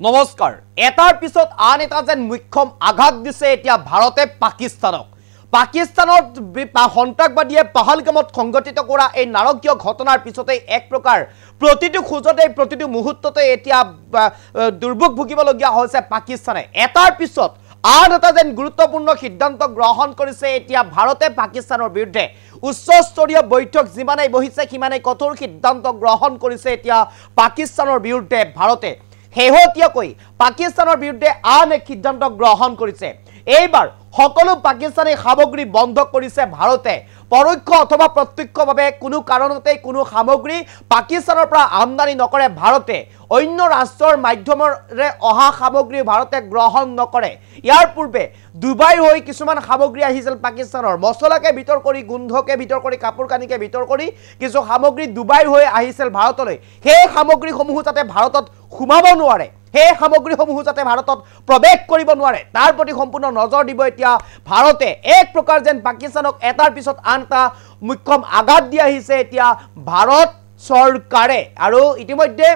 নমস্কাৰ এটাৰ পিছত আন এটা যেন মুখ্যম আঘাত দিছে এতিয়া ভাৰতে পাকিস্তানক পাকিস্তানত সন্ত্ৰাসবাদীয়ে পাহালগামত সংগঠিত কৰা এই নাৰকীয় ঘটনাৰ পিছতে এক প্ৰকাৰ প্ৰতিটো খুজতে প্ৰতিটো মুহূৰ্ততে এতিয়া দুৰ্ভোগ ভুগিবলগীয়া হৈছে পাকিস্তানে এটাৰ পিছত আন এটা যেন গুৰুত্বপূৰ্ণ সিদ্ধান্ত গ্ৰহণ কৰিছে এতিয়া ভাৰতে পাকিস্তানৰ বিৰুদ্ধে উচ্চস্তৰীয় বৈঠক যিমানে বহিছে সিমানে কঠোৰ সিদ্ধান্ত গ্ৰহণ কৰিছে এতিয়া পাকিস্তানৰ বিৰুদ্ধে ভাৰতে হেহতিয়াকৈ পাকিস্তানৰ বিৰুদ্ধে আন এক সিদ্ধান্ত গ্ৰহণ কৰিছে এইবাৰ সকলো পাকিস্তানী সামগ্ৰী বন্ধ কৰিছে ভাৰতে পৰোক্ষ অথবা প্ৰত্যক্ষভাৱে কোনো কাৰণতে কোনো সামগ্ৰী পাকিস্তানৰ পৰা আমদানি নকৰে ভাৰতে অন্য ৰাষ্ট্ৰৰ মাধ্যমেৰে অহা সামগ্ৰী ভাৰতে গ্ৰহণ নকৰে ইয়াৰ পূৰ্বে দুবাই হৈ কিছুমান সামগ্ৰী আহিছিল পাকিস্তানৰ মছলাকে ভিতৰ কৰি গোন্ধকে ভিতৰ কৰি কাপোৰ কানিকে ভিতৰ কৰি কিছু সামগ্ৰী দুবাই হৈ আহিছিল ভাৰতলৈ সেই সামগ্ৰীসমূহ যাতে ভাৰতত সোমাব নোৱাৰে সেই সামগ্ৰীসমূহ যাতে ভাৰতত প্ৰৱেশ কৰিব নোৱাৰে তাৰ প্ৰতি সম্পূৰ্ণ নজৰ দিব এতিয়া ভাৰতে এক প্ৰকাৰ যেন পাকিস্তানক এটাৰ পিছত আনটা মুখ্যম আঘাত দি আহিছে এতিয়া ভাৰত চৰকাৰে আৰু ইতিমধ্যে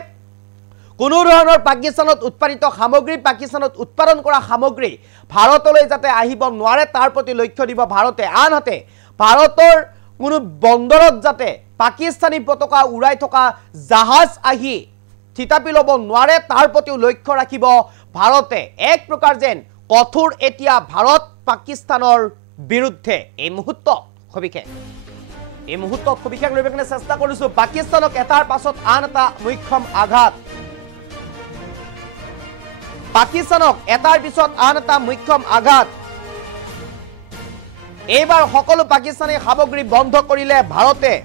কোনো ধৰণৰ পাকিস্তানত উৎপাদিত সামগ্ৰী পাকিস্তানত উৎপাদন কৰা সামগ্ৰী ভাৰতলৈ যাতে আহিব নোৱাৰে তাৰ প্ৰতি লক্ষ্য দিব ভাৰতে আনহাতে ভাৰতৰ কোনো বন্দৰত যাতে পাকিস্তানী পতাকা উৰাই থকা জাহাজ আহি থিতাপি ল'ব নোৱাৰে তাৰ প্ৰতিও লক্ষ্য ৰাখিব ভাৰতে এক প্ৰকাৰ যেন কঠোৰ এতিয়া ভাৰত পাকিস্তানৰ বিৰুদ্ধে এই মুহূৰ্তত সবিশেষ লৈ পেনে চেষ্টা কৰিছো পাকিস্তানক এটাৰ পাছত আন এটা মুখ্যম আঘাত পাকিস্তানক এটাৰ পিছত আন এটা মুখ্যম আঘাত এইবাৰ সকলো পাকিস্তানী সামগ্ৰী বন্ধ কৰিলে ভাৰতে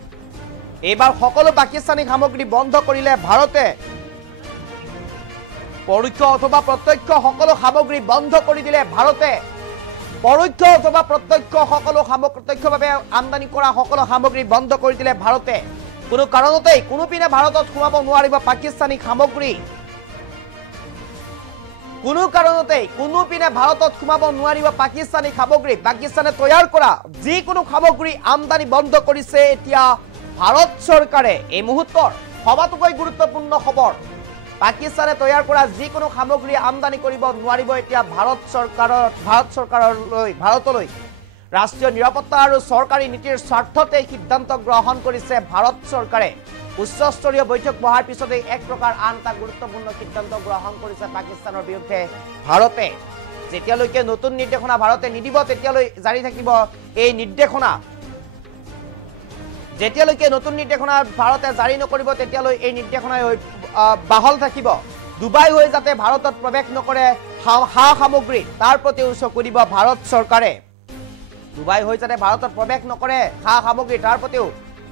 পৰোক্ষ অথবা প্ৰত্যক্ষ সকলো সামগ্ৰী বন্ধ কৰি দিলে ভাৰতে পৰোক্ষ অথবা প্ৰত্যক্ষ সকলো প্ৰত্যক্ষভাৱে আমদানি কৰা সকলো সামগ্ৰী বন্ধ কৰি দিলে ভাৰতে কোনো কাৰণতে কোনো পিনে ভাৰতত সোমাব নোৱাৰিব পাকিস্তানী সামগ্ৰী কোনো কাৰণতে কোনো পিনে ভাৰতত সোমাব নোৱাৰিব পাকিস্তানী সামগ্ৰী পাকিস্তানে তৈয়াৰ কৰা যিকোনো সামগ্ৰী আমদানি বন্ধ কৰিছে এতিয়া ভাৰত চৰকাৰে এই মুহূৰ্তৰ সবাতোকৈ গুৰুত্বপূৰ্ণ খবৰ পাকিস্তানে তৈয়াৰ কৰা যিকোনো সামগ্ৰী আমদানি কৰিব নোৱাৰিব এতিয়া ভাৰতলৈ ৰাষ্ট্ৰীয় নিৰাপত্তা আৰু চৰকাৰী নীতিৰ স্বাৰ্থতে সিদ্ধান্ত গ্ৰহণ কৰিছে ভাৰত চৰকাৰে উচ্চস্তৰীয় বৈঠক বহাৰ পিছতে এক প্ৰকাৰ আন এটা গুৰুত্বপূৰ্ণ সিদ্ধান্ত গ্ৰহণ কৰিছে পাকিস্তানৰ বিৰুদ্ধে ভাৰতে যেতিয়ালৈকে নতুন নিৰ্দেশনা ভাৰতে নিদিব তেতিয়ালৈ জাৰি থাকিব এই নিৰ্দেশনা যেতিয়ালৈকে নতুন নিৰ্দেশনা ভাৰতে জাৰি নকৰিব তেতিয়ালৈ এই নিৰ্দেশনাই বাহল থাকিব দুবাই হৈ যাতে ভাৰতত প্ৰৱেশ নকৰে সামগ্ৰী তাৰ প্ৰতি চকু দিব ভাৰত চৰকাৰে দুবাই হৈ যাতে ভাৰতত প্ৰৱেশ নকৰে সামগ্ৰী তাৰ প্ৰতিও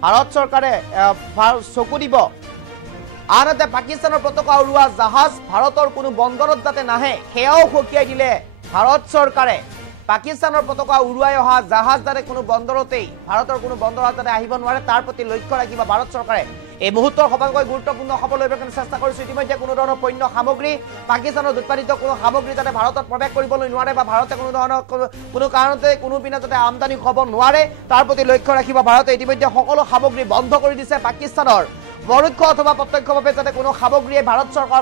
ভাৰত চৰকাৰে চকু দিব আনহাতে পাকিস্তানৰ পতাকা উৰুৱা জাহাজ ভাৰতৰ কোনো বন্দৰত যাতে নাহে সেয়াও সকীয়াই দিলে ভাৰত চৰকাৰে পাকিস্তানৰ পতাকা উৰুৱাই অহা জাহাজ যাতে কোনো বন্দৰতেই ভাৰতৰ কোনো বন্দৰত যাতে আহিব নোৱাৰে তাৰ প্ৰতি লক্ষ্য ৰাখিব ভাৰত চৰকাৰে এই মুহূৰ্তৰ সবাতোকৈ গুৰুত্বপূৰ্ণ খবৰ লৈ পেলাই চেষ্টা কৰিছো ইতিমধ্যে কোনো ধৰণৰ পণ্য সামগ্ৰী পাকিস্তানত উৎপাদিত কোনো সামগ্ৰী যাতে ভাৰতত প্ৰৱেশ কৰিবলৈ নোৱাৰে বা ভাৰতে কোনো ধৰণৰ কোনো কাৰণতে কোনো পিনে যাতে আমদানি হ'ব নোৱাৰে তাৰ প্ৰতি লক্ষ্য ৰাখিব ভাৰতে ইতিমধ্যে সকলো সামগ্ৰী বন্ধ কৰি দিছে পাকিস্তানৰ পৰোক্ষ অথবা প্ৰত্যক্ষভাৱে যাতে কোনো সামগ্ৰীয়ে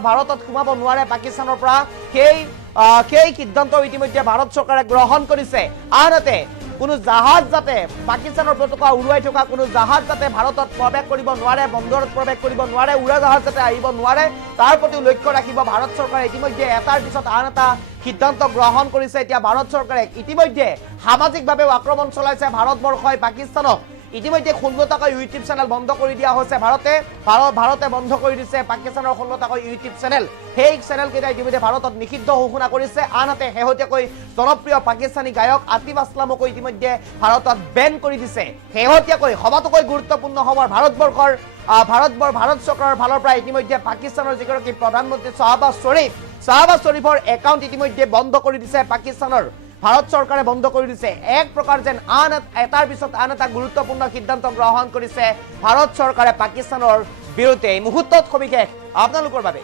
ভাৰতত সোমাব নোৱাৰে পাকিস্তানৰ পৰা সেই সিদ্ধান্ত ইতিমধ্যে ভাৰত চৰকাৰে গ্ৰহণ কৰিছে আনহাতে কোনো জাহাজ যাতে পাকিস্তানৰ পতাকা উৰুৱাই থকা কোনো জাহাজ যাতে ভাৰতত প্ৰৱেশ কৰিব নোৱাৰে বন্দৰত প্ৰৱেশ কৰিব নোৱাৰে উৰা জাহাজ যাতে আহিব নোৱাৰে তাৰ প্ৰতি লক্ষ্য ৰাখিব ভাৰত চৰকাৰে ইতিমধ্যে এটাৰ পিছত আন এটা সিদ্ধান্ত গ্ৰহণ কৰিছে এতিয়া ভাৰত চৰকাৰে ইতিমধ্যে সামাজিকভাৱেও আক্ৰমণ চলাইছে ভাৰতবৰ্ষই পাকিস্তানক ইতিমধ্যে 16টাকৈ ইউটিউব চেনেল বন্ধ কৰি দিয়া হৈছে ভাৰতে বন্ধ কৰি দিছে পাকিস্তানৰ 16টাকৈ ইউটিউব চেনেল সেই চেনেল কেইটা ইতিমধ্যে ভাৰতত নিষিদ্ধ ঘোষণা কৰিছে আনহাতে শেহতীয়াকৈ জনপ্ৰিয় পাকিস্তানী গায়ক আতিফ আসলামকো ইতিমধ্যে ভাৰতত বেন কৰি দিছে শেহতীয়াকৈ সবাতোকৈ গুৰুত্বপূৰ্ণ খবৰ ভাৰত চৰকাৰৰ ফালৰ পৰা ইতিমধ্যে পাকিস্তানৰ যিগৰাকী প্ৰধানমন্ত্ৰী শ্বাহবাজ শ্বৰীফৰ একাউণ্ট ইতিমধ্যে বন্ধ কৰি দিছে পাকিস্তানৰ ভাৰত চৰকাৰে বন্ধ কৰি দিছে এক প্ৰকাৰ যেন আন এটাৰ পিছত আন এটা গুৰুত্বপূৰ্ণ সিদ্ধান্ত গ্ৰহণ কৰিছে ভাৰত চৰকাৰে পাকিস্তানৰ বিৰুদ্ধে এই মুহূৰ্তত সবিশেষ আপোনালোকৰ বাবে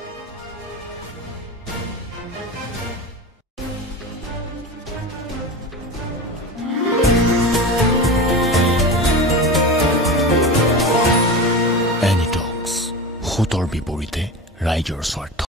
এনিটক্স হুতৰ বিপৰীতে ৰাইজৰ স্বাৰ্থ